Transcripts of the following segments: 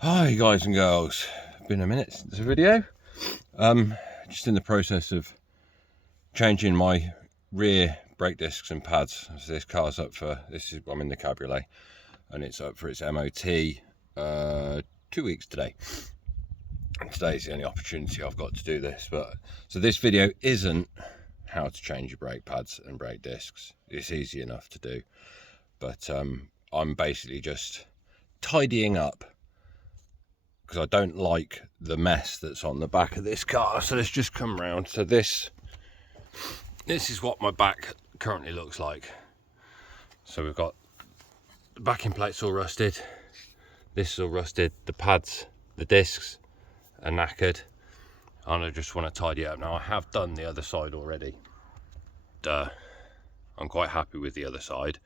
Hi guys and girls, been a minute since the video. Just in the process of changing my rear brake discs and pads. So this car's up for, I'm in the cabriolet and it's up for its MOT 2 weeks today. And today's the only opportunity I've got to do this. So this video isn't how to change your brake pads and brake discs. It's easy enough to do, but I'm basically just tidying up because I don't like the mess that's on the back of this car. So let's just come round. So this is what my back currently looks like. So we've got the backing plates all rusted, this is all rusted, the pads, the discs are knackered, and I just want to tidy it up. Now I have done the other side already. I'm quite happy with the other side,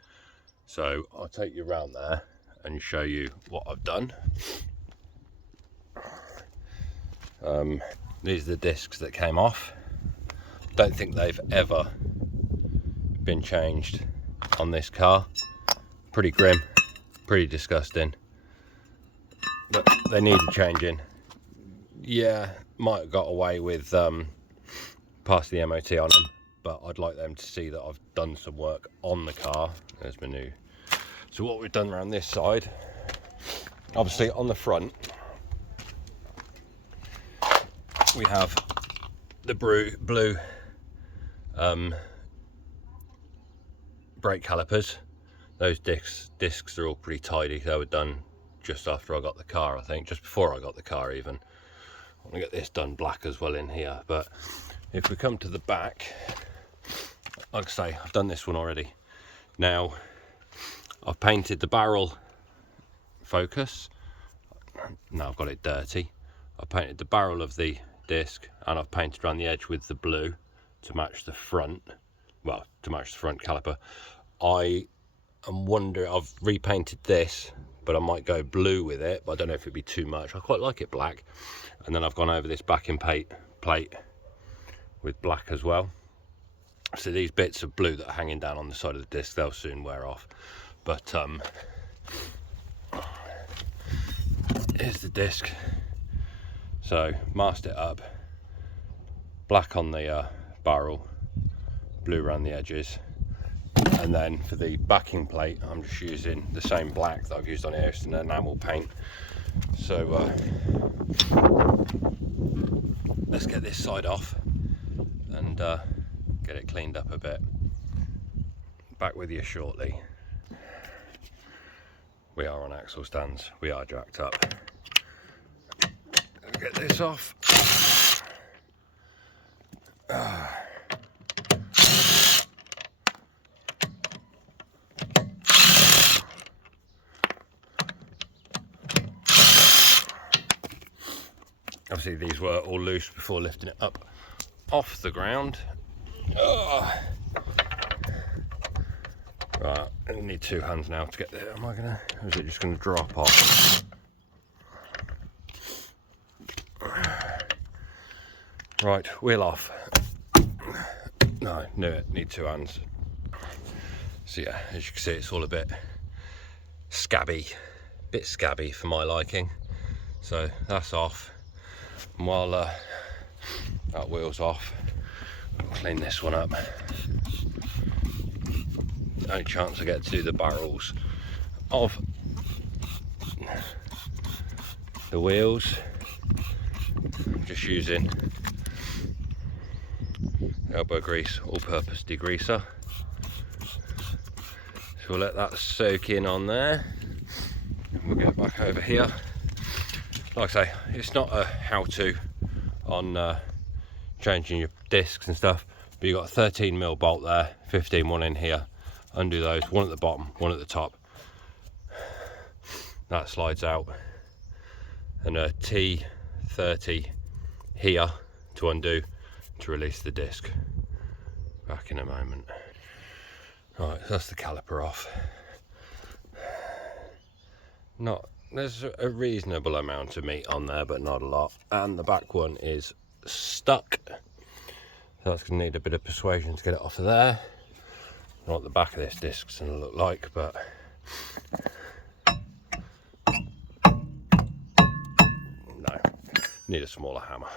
so I'll take you around there and show you what I've done. These are the discs that came off. Don't think they've ever been changed on this car. Pretty grim, pretty disgusting, but they needed changing. Yeah, might have got away with past the MOT on them, but I'd like them to see that I've done some work on the car. There's my new. So what we've done around this side, obviously on the front, we have the blue brake calipers. Those discs are all pretty tidy. They were done just after I got the car, I think, just before I got the car even. I want to get this done black as well in here. But if we come to the back, like I say, I've done this one already. Now I've painted the barrel focus. Now I've got it dirty. I've painted the barrel of the disc and I've painted around the edge with the blue to match the front, well, to match the front caliper. I am wondering, I've repainted this, but I might go blue with it, but I don't know if it'd be too much. I quite like it black. And then I've gone over this backing plate with black as well. So these bits of blue that are hanging down on the side of the disc, they'll soon wear off. But here's the disc. So masked it up, black on the barrel, blue around the edges, and then for the backing plate I'm just using the same black that I've used on here. It's an enamel paint. So let's get this side off and get it cleaned up a bit. Back with you shortly. We are on axle stands, we are jacked up. Get this off. Obviously these were all loose before lifting it up off the ground. Right, I need two hands now to get there. Am I gonna, or is it just gonna drop off? Right, wheel off. No, knew it, need two hands. So yeah, as you can see, it's all a bit scabby for my liking. So that's off. And while that wheel's off, I'll clean this one up. Only chance I get to do the barrels of the wheels. I'm just using elbow grease, all-purpose degreaser. So we'll let that soak in on there. And we'll get back over here. Like I say, it's not a how-to on changing your discs and stuff, but you've got a 13mm bolt there, 15 one in here. Undo those, one at the bottom, one at the top. That slides out. And a T30 here to undo to release the disc. Back in a moment. Right, that's the caliper off. There's a reasonable amount of meat on there, but not a lot. And the back one is stuck. So that's going to need a bit of persuasion to get it off of there. I don't know what the back of this disc's going to look like, but need a smaller hammer.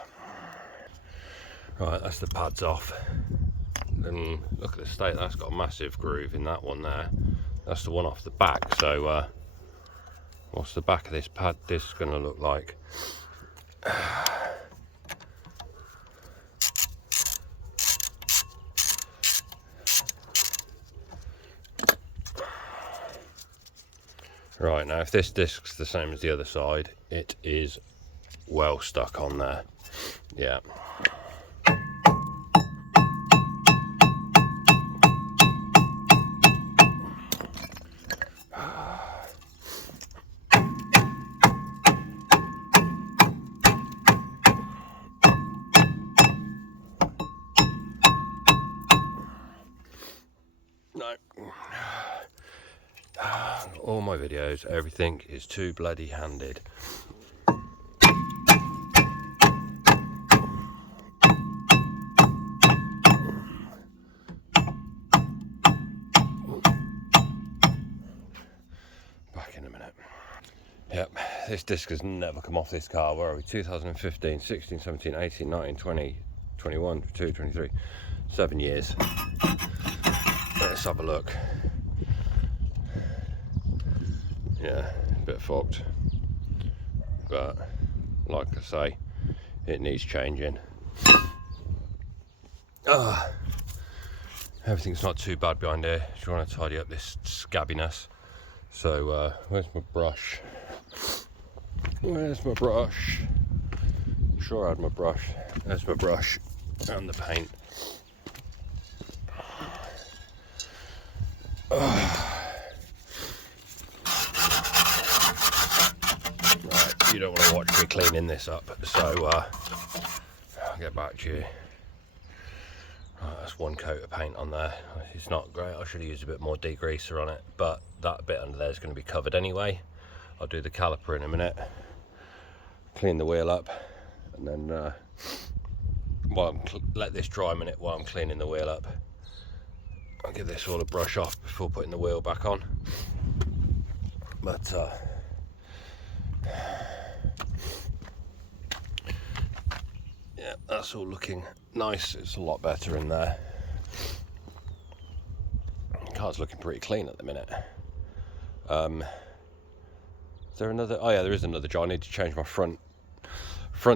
Right, that's the pads off. And look at the state, that's got a massive groove in that one there. That's the one off the back. So what's the back of this pad disc going to look like? Right, now if this disc's the same as the other side, it is well stuck on there. Yeah. No. All my videos, everything is too bloody handed. Back in a minute. Yep, this disc has never come off this car. Where are we? 2015, 16, 17, 18, 19, 20, 21, 22, 23. 7 years. Let's have a look. Yeah, a bit fucked. But, like I say, it needs changing. Everything's not too bad behind here. Just want to tidy up this scabbiness. So, where's my brush? Where's my brush? I'm sure I had my brush. There's my brush and the paint. Right, you don't want to watch me cleaning this up, so I'll get back to you. Right, that's one coat of paint on there. It's not great. I should have used a bit more degreaser on it, but that bit under there is going to be covered anyway. I'll do the caliper in a minute, clean the wheel up, and then let this dry a minute while I'm cleaning the wheel up. I'll give this all a brush off before putting the wheel back on. But yeah, that's all looking nice. It's a lot better in there. The car's looking pretty clean at the minute. Is there another? Oh yeah, there is another job. I need to change my front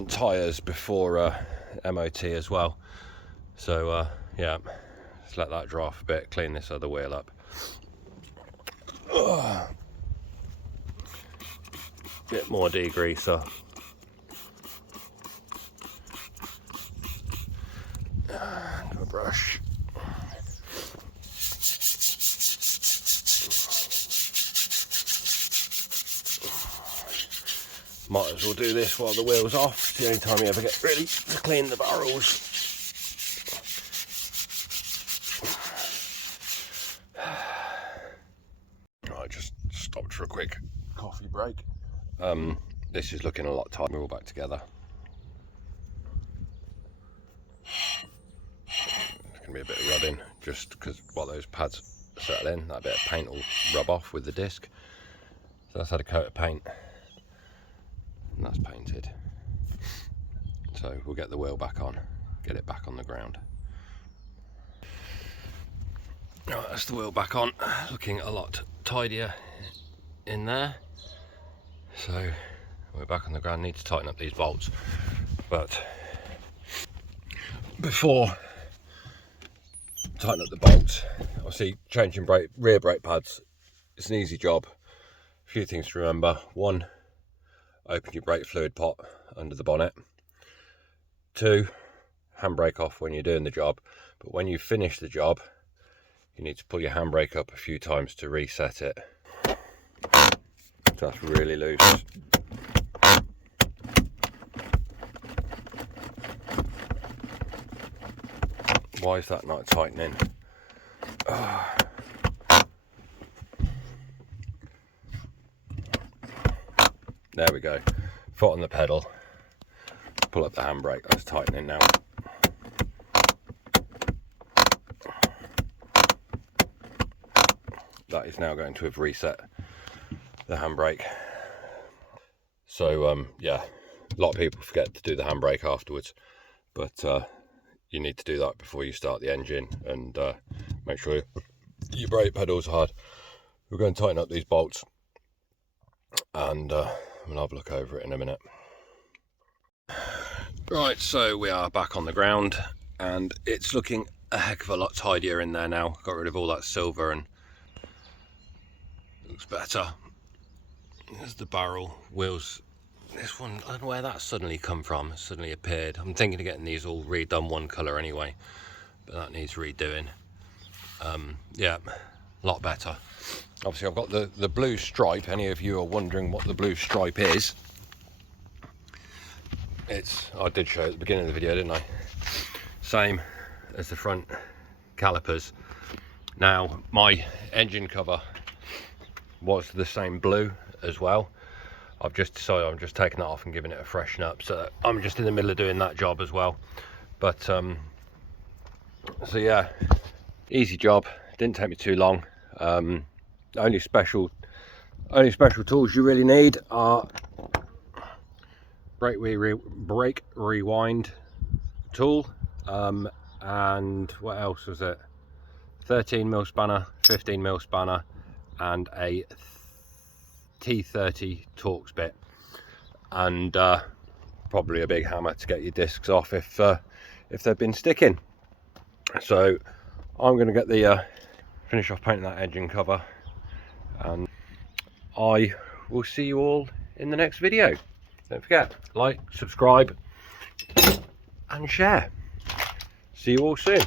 tyres before MOT as well. So yeah, let's let that dry off a bit. Clean this other wheel up. Bit more degreaser. And a brush. Might as well do this while the wheel's off. It's the only time you ever get really to clean the barrels. Right, just stopped for a quick coffee break. This is looking a lot tighter. We're all back together. There's going to be a bit of rubbing just because while those pads settle in, that bit of paint will rub off with the disc. So that's had a coat of paint. And that's painted. So we'll get the wheel back on, get it back on the ground. Right, that's the wheel back on, looking a lot tidier in there. So we're back on the ground. Need to tighten up these bolts, but before tighten up the bolts, obviously changing rear brake pads, it's an easy job. A few things to remember. One, open your brake fluid pot under the bonnet. 2, handbrake off when you're doing the job, but when you finish the job you need to pull your handbrake up a few times to reset it. That's really loose. Why is that not tightening? There we go. Foot on the pedal. Pull up the handbrake. That's tightening now. That is now going to have reset the handbrake. So yeah, A lot of people forget to do the handbrake afterwards, but you need to do that before you start the engine, and make sure your brake pedals are hard. We're going to tighten up these bolts, and we'll have a look over it in a minute. Right, so we are back on the ground, and it's looking a heck of a lot tidier in there now. Got rid of all that silver and looks better. There's the barrel wheels. This one, I don't know where that suddenly come from. It suddenly appeared. I'm thinking of getting these all redone one colour anyway, but that needs redoing. Yeah, a lot better. Obviously I've got the blue stripe. Any of you are wondering what the blue stripe is, I did show it at the beginning of the video, didn't I? Same as the front calipers. Now, my engine cover was the same blue as well. I've just decided I'm just taking that off and giving it a freshen up, so I'm just in the middle of doing that job as well. But so yeah, easy job, didn't take me too long. Only special tools you really need are brake rewind tool, and what else was it? 13mm spanner, 15mm spanner, and a T30 Torx bit, and probably a big hammer to get your discs off if they've been sticking. So I'm going to get the finish off painting that engine cover, and I will see you all in the next video. Don't forget, like, subscribe and share. See you all soon.